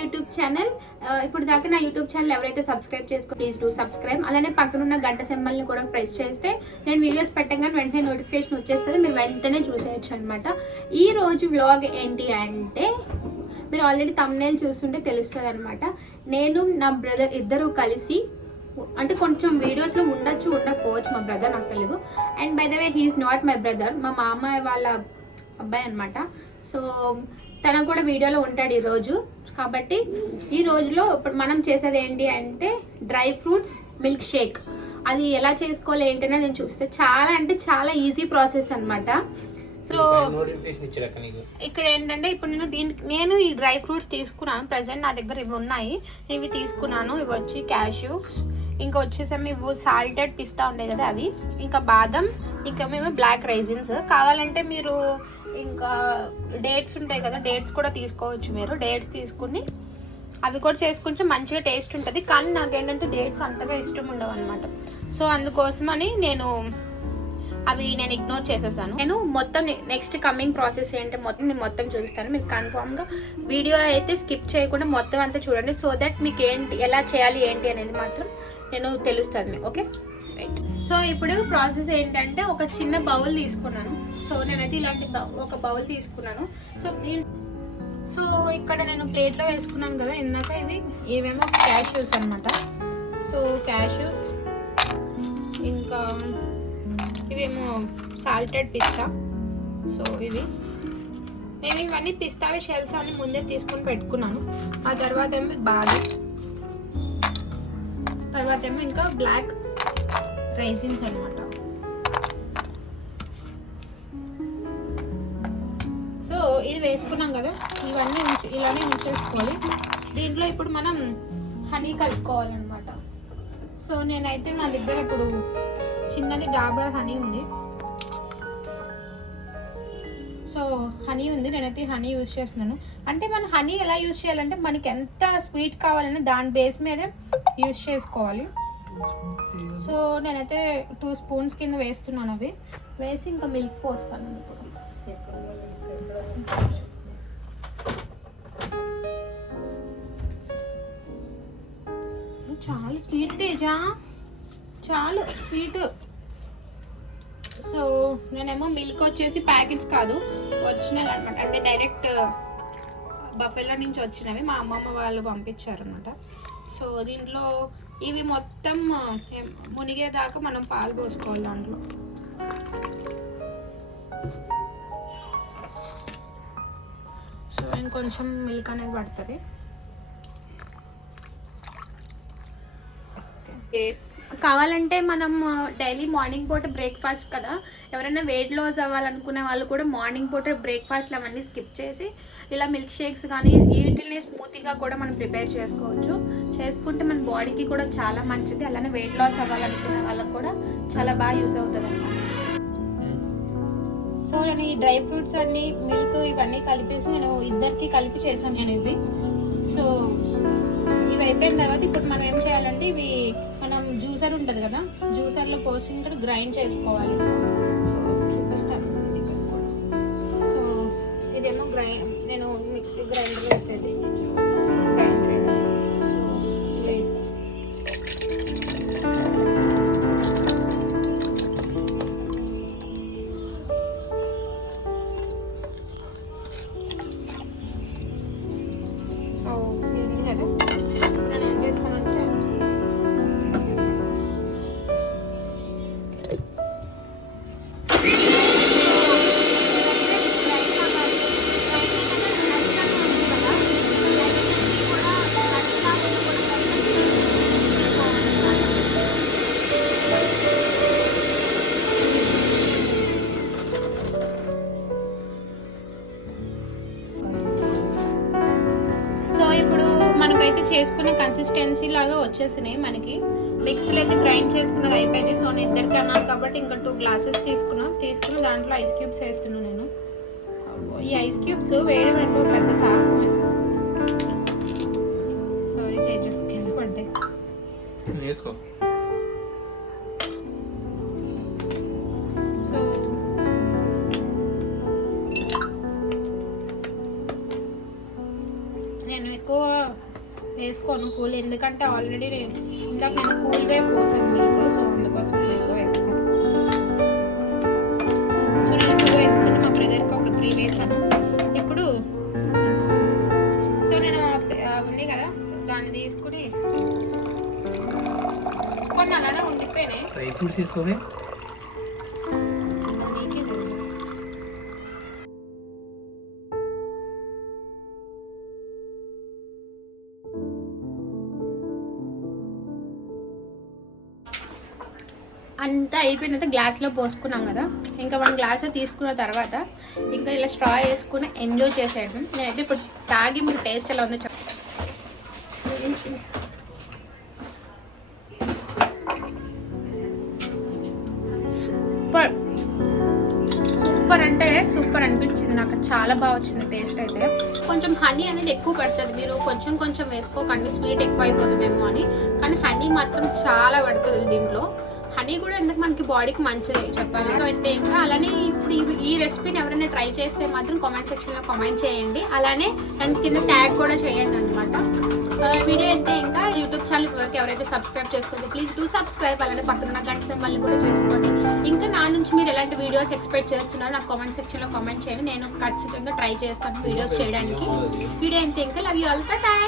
YouTube channel. ఇప్పుడు దాకా నా యూట్యూబ్ ఛానల్ ఎవరైతే సబ్స్క్రైబ్ చేసుకో ప్లీజ్ డూ సబ్స్క్రైబ్. అలానే పక్కన ఉన్న గంట సింబల్ని కూడా ప్రెస్ చేస్తే నేను వీడియోస్ పెట్టగానే వెంటనే నోటిఫికేషన్ వచ్చేస్తుంది, మీరు వెంటనే చూసేయచ్చు అనమాట. ఈ రోజు వ్లాగ్ ఏంటి అంటే మీరు ఆల్రెడీ థంబ్నెయిల్ చూస్తుంటే తెలుస్తుంది అనమాట. నేను నా బ్రదర్ ఇద్దరు కలిసి, అంటే కొంచెం వీడియోస్లో ఉండొచ్చు ఉండకపోవచ్చు, మా బ్రదర్ నాకు తెలియదు. And by the way he's not my brother, మా మామ వాళ్ళ అబ్బాయి అనమాట. సో తన కూడా వీడియోలో ఉంటాడు ఈరోజు. కాబట్టి ఈ రోజులో ఇప్పుడు మనం చేసేది ఏంటి అంటే డ్రై ఫ్రూట్స్ మిల్క్ షేక్. అది ఎలా చేసుకోవాలి ఏంటనే నేను చూపిస్తాను. చాలా అంటే చాలా ఈజీ ప్రాసెస్ అనమాట. సో ఇక్కడ ఏంటంటే ఇప్పుడు నేను ఈ డ్రై ఫ్రూట్స్ తీసుకున్నాను. ప్రజెంట్ నా దగ్గర ఇవి ఉన్నాయి, ఇవి తీసుకున్నాను. ఇవి వచ్చి క్యాష్యూస్, ఇంకా వచ్చేసేమో ఇవి సాల్టెడ్ పిస్తా ఉంటాయి కదా అవి, ఇంకా బాదం, ఇంకా మేము బ్లాక్ రైజిన్స్. కావాలంటే మీరు ఇంకా డేట్స్ ఉంటాయి కదా, డేట్స్ కూడా తీసుకోవచ్చు. మీరు డేట్స్ తీసుకుని అవి కూడా చేసుకుంటే మంచిగా టేస్ట్ ఉంటుంది. కానీ నాకేంటంటే డేట్స్ అంతగా ఇష్టం ఉండవు అనమాట. సో అందుకోసమని నేను ఇగ్నోర్ చేసేసాను. నేను మొత్తం నెక్స్ట్ కమింగ్ ప్రాసెస్ ఏంటి నేను మొత్తం చూపిస్తాను. మీకు కన్ఫామ్గా వీడియో అయితే స్కిప్ చేయకుండా మొత్తం అంతా చూడండి. సో దట్ మీకు ఎలా చేయాలి ఏంటి అనేది మాత్రం నేను తెలుస్తుంది మీకు. Okay right. సో ఇప్పుడు ప్రాసెస్ ఏంటంటే ఒక చిన్న బౌల్ తీసుకున్నాను. సో నేనైతే ఇలాంటి ఒక బౌల్ తీసుకున్నాను. సో ఇక్కడ నేను ప్లేట్లో వేసుకున్నాను కదా ఇందాక, ఇవేమో క్యాష్యూస్ అనమాట. సో క్యాష్యూస్, ఇంకా ఇవేమో సాల్టెడ్ పిస్తా. సో నేను ఇవన్నీ పిస్తావి షెల్స్ అన్ని ముందే తీసుకొని పెట్టుకున్నాను. ఆ తర్వాత ఏమో బాదం, తర్వాత ఏమో ఇంకా బ్లాక్ రైజిన్స్ అనమాట. సో ఇది వేసుకున్నాం కదా, ఇవన్నీ ఇలానే ఉంచేసుకోవాలి. దీంట్లో ఇప్పుడు మనం హనీ కలుపుకోవాలన్నమాట. సో నేనైతే నా దగ్గర ఇప్పుడు చిన్నది డాబర్ హనీ ఉంది. సో హనీ ఉంది, నేనైతే హనీ యూజ్ చేస్తున్నాను. అంటే మనం హనీ ఎలా యూజ్ చేయాలంటే మనకి ఎంత స్వీట్ కావాలని దాని బేస్ మీద యూజ్ చేసుకోవాలి. సో నేనైతే 2 స్పూన్స్ కింద వేస్తున్నాను. అవి వేసి ఇంకా మిల్క్ పోస్తాను. ఇప్పుడు చాలా స్వీట్ తేజా, చాలా స్వీట్. సో నేనేమో మిల్క్ వచ్చేసి ప్యాకెట్స్ కాదు, ఒరిజినల్ అనమాట. అంటే డైరెక్ట్ బఫెలో నుంచి వచ్చినవి, మా అమ్మమ్మ వాళ్ళు పంపించారు అనమాట. సో దీంట్లో ఇవి మొత్తం మునిగేదాకా మనం పాలు పోసుకోవాలి దాంట్లో. సో ఇంకొంచెం మిల్క్ అనేది పడుతుంది. కావాలంటే మనం డైలీ మార్నింగ్ పూట బ్రేక్ఫాస్ట్ కదా, ఎవరైనా వెయిట్ లాస్ అవ్వాలనుకునే వాళ్ళు కూడా మార్నింగ్ పూట బ్రేక్ఫాస్ట్లు అవన్నీ స్కిప్ చేసి ఇలా మిల్క్ షేక్స్ కానీ వీటిని స్మూతీగా కూడా మనం ప్రిపేర్ చేసుకోవచ్చు. చేసుకుంటే మన బాడీకి కూడా చాలా మంచిది. అలానే వెయిట్ లాస్ అవ్వాలనుకునే వాళ్ళకి కూడా చాలా బాగా యూజ్ అవుతుంది అన్నమాట. సో నేను ఈ డ్రై ఫ్రూట్స్ అన్ని మిల్క్ ఇవన్నీ కలిపేసి నేను ఇద్దరికి కలిపి చేశాను నేను ఇవి. సో ఇవి అయిపోయిన తర్వాత ఇప్పుడు మనం ఏం చేయాలంటే మనం జ్యూసర్ ఉంటుంది కదా, జ్యూసర్లో పోసి ఇక్కడ గ్రైండ్ చేసుకోవాలి. సో చూపిస్తాను మీకు కూడా. సో ఇదేమో నేను మిక్సీ గ్రైండర్ వేసేది గ్రైండ్ చేయడం. సో ఇది కదా నేను ఏం చేస్తానంటే ఇప్పుడు మనకైతే చేసుకునే కన్సిస్టెన్సీ లాగా వచ్చేసినాయి. మనకి మిక్సీలో అయితే గ్రైండ్ చేసుకున్నది అయిపోయింది. సో నేను ఇద్దరికి అన్నాను కాబట్టి ఇంకా 2 గ్లాసెస్ తీసుకుని దాంట్లో ఐస్ క్యూబ్స్ వేస్తున్నాను నేను. ఈ ఐస్ క్యూబ్స్ వేయడం ఏంటో పెద్ద సాహసమే. సారీ తేజ, కింద పడ్డాయి. సో నేను ఎక్కువ వేసుకోను కూల్, ఎందుకంటే ఆల్రెడీ ఇందాక నేను కూల్ వే పోసాను మిల్క్, సో అందుకోసం నేను ఎక్కువ వేసుకోను. సో నేను ఎక్కువ వేసుకుని మా బ్రదర్కి ఒక 3 వేసాను. ఇప్పుడు సో నేను ఉంది కదా, సో దాన్ని తీసుకుని కొన్ని అలానే ఉండిపోయినాయి. Dry fruits తీసుకోవే. అంతా అయిపోయిన తర్వాత గ్లాస్లో పోసుకున్నాం కదా, ఇంకా 1 గ్లాస్ తీసుకున్న తర్వాత ఇంకా ఇలా స్ట్రా వేసుకుని ఎంజాయ్ చేసేయడం. నేనైతే ఇప్పుడు తాగి మీకు టేస్ట్ ఎలా ఉందో చెప్తాను. సూపర్ సూపర్ అంటే సూపర్ అనిపించింది నాకు, చాలా బాగా వచ్చింది టేస్ట్ అయితే. కొంచెం హనీ అనేది ఎక్కువ పడుతుంది, మీరు కొంచెం కొంచెం వేసుకోకండి, స్వీట్ ఎక్కువ అయిపోతుందేమో అని. కానీ హనీ మాత్రం చాలా పడుతుంది దీంట్లో. హనీ కూడా ఎందుకు మనకి బాడీకి మంచిది చెప్పాలి అయితే. ఇంకా అలానే ఇప్పుడు ఈ రెసిపీని ఎవరైనా ట్రై చేస్తే మాత్రం కామెంట్ సెక్షన్లో కామెంట్ చేయండి, అలానే అండ్ కింద ట్యాగ్ కూడా చేయండి అనమాట. వీడియో అయితే ఇంకా యూట్యూబ్ ఛానల్ వరకు ఎవరైతే సబ్స్క్రైబ్ చేసుకోండి ప్లీజ్ డూ సబ్స్క్రైబ్, అలానే పక్కన గంట సింబల్ని కూడా చేసుకోండి. ఇంకా నా నుంచి మీరు ఎలాంటి వీడియోస్ ఎక్స్పెక్ట్ చేస్తున్నారో నాకు కామెంట్ సెక్షన్లో కామెంట్ చేయండి, నేను ఖచ్చితంగా ట్రై చేస్తాను వీడియోస్ చేయడానికి. వీడియో అయితే ఇంకా లవ్ యూ ఆల్, బై.